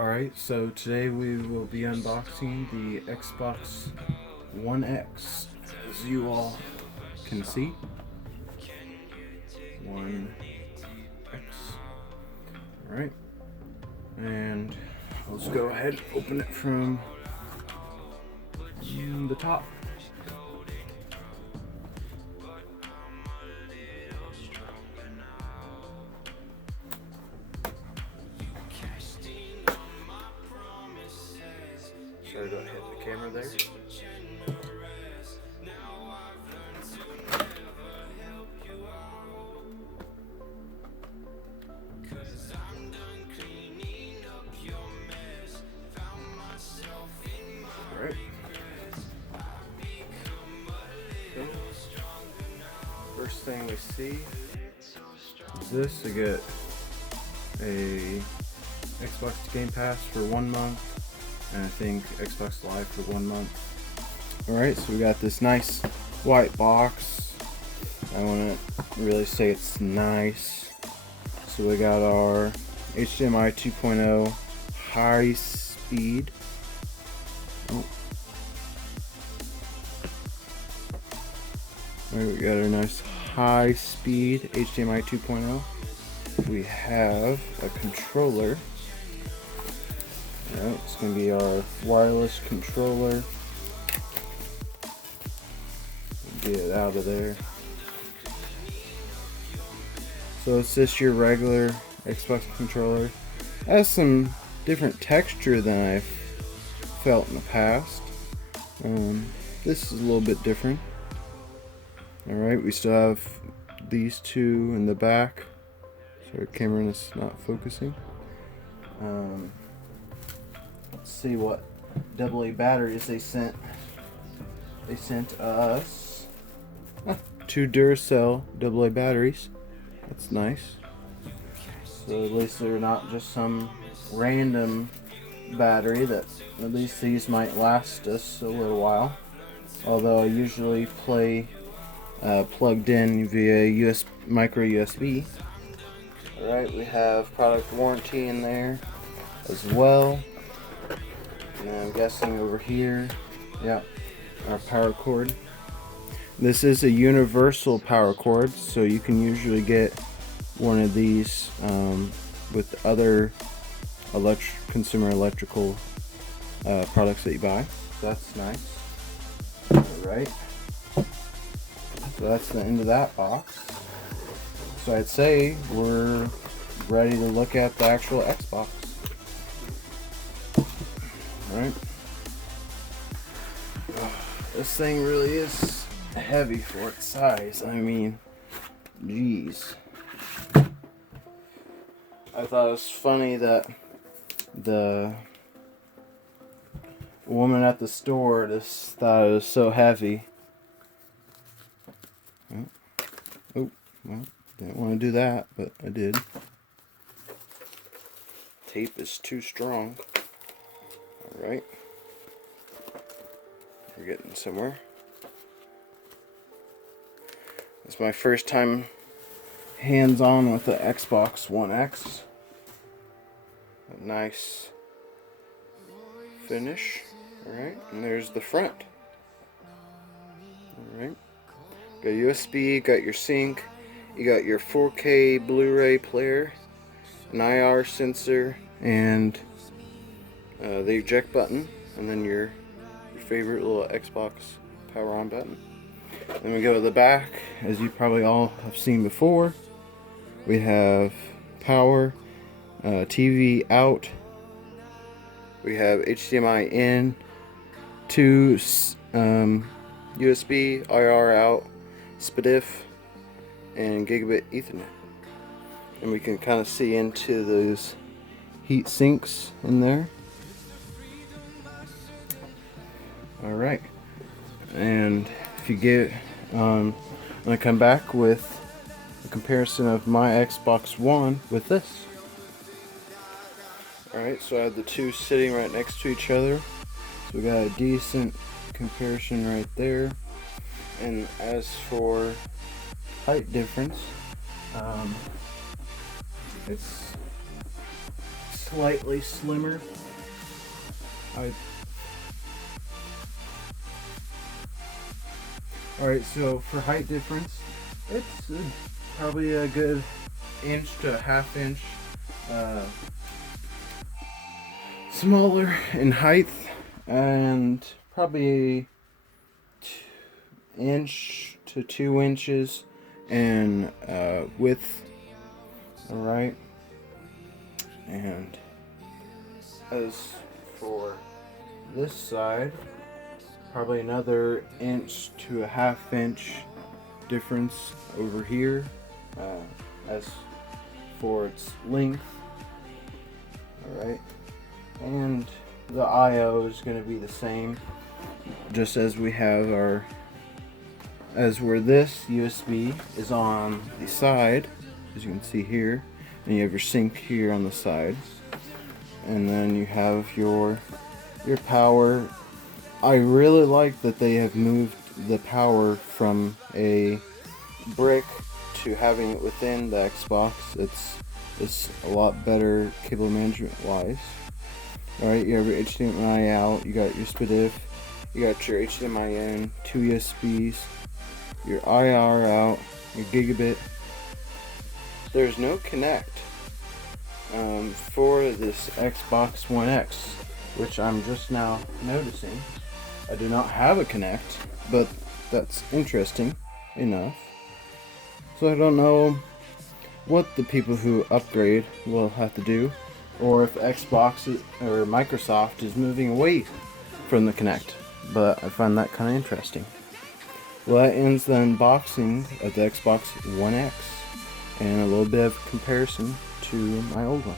Alright, so today we will be unboxing the Xbox One X. As you all can see, One X. Alright, and let's go ahead and open it from the top. Sorry, don't hit the camera there. Alright. So, first thing we see is this. I get a Xbox Game Pass for 1 month, and I think Xbox Live for 1 month. Alright, so we got this nice white box. I wouldn't really say it's nice. So we got our HDMI 2.0 high speed. Oh. Alright, we got our nice high speed HDMI 2.0. We have a controller. Alright, it's going to be our wireless controller. Get it out of there. So it's just your regular Xbox controller. It has some different texture than I've felt in the past. This is a little bit different. Alright, we still have these two in the back. Sorry, camera is not focusing. Let's see what AA batteries they sent. They sent us 2 Duracell AA batteries. That's nice. So at least they're not just some random battery. That at least these might last us a little while. Although I usually play plugged in via micro USB. Alright, we have product warranty in there as well. And I'm guessing over here, yeah, our power cord. This is a universal power cord, so you can usually get one of these with other consumer electrical products that you buy. So that's nice. Alright. So that's the end of that box. So I'd say we're ready to look at the actual Xbox. Alright. This thing really is heavy for its size. I mean, geez. I thought it was funny that the woman at the store just thought it was so heavy. Oh, well, didn't want to do that, but I did. Tape is too strong. Alright. We're getting somewhere. It's my first time hands-on with the Xbox One X. A nice finish. Alright, and there's the front. Alright. Got USB, got your sync, you got your 4K Blu-ray player, an IR sensor, and the eject button, and then your favorite little Xbox power on button. Then we go to the back. As you probably all have seen before, we have power, TV out, we have HDMI in, 2 USB, IR out, SPDIF, and gigabit Ethernet. And we can kind of see into those heat sinks in there. Alright, and if you get, I'm going to come back with a comparison of my Xbox One with this. Alright, so I have the two sitting right next to each other. So we got a decent comparison right there. And as for height difference, it's slightly slimmer. Alright, so for height difference, it's probably a good inch to a half inch smaller in height, and probably 1 to 2 inches in width. Alright, and as for this side, probably another 1 to a half inch difference over here. As for its length, alright, and the IO is going to be the same, just as we have our, as where this USB is on the side, as you can see here, and you have your sync here on the side, and then you have your power. I really like that they have moved the power from a brick to having it within the Xbox. It's a lot better cable management wise. Alright, you have your HDMI out, you got your SPDIF, you got your HDMI in, 2 USBs, your IR out, your gigabit. There's no Connect for this Xbox One X, which I'm just now noticing. I do not have a Connect, but that's interesting enough. So I don't know what the people who upgrade will have to do, or if Xbox or Microsoft is moving away from the Connect, but I find that kind of interesting. Well, that ends the unboxing of the Xbox One X and a little bit of comparison to my old one.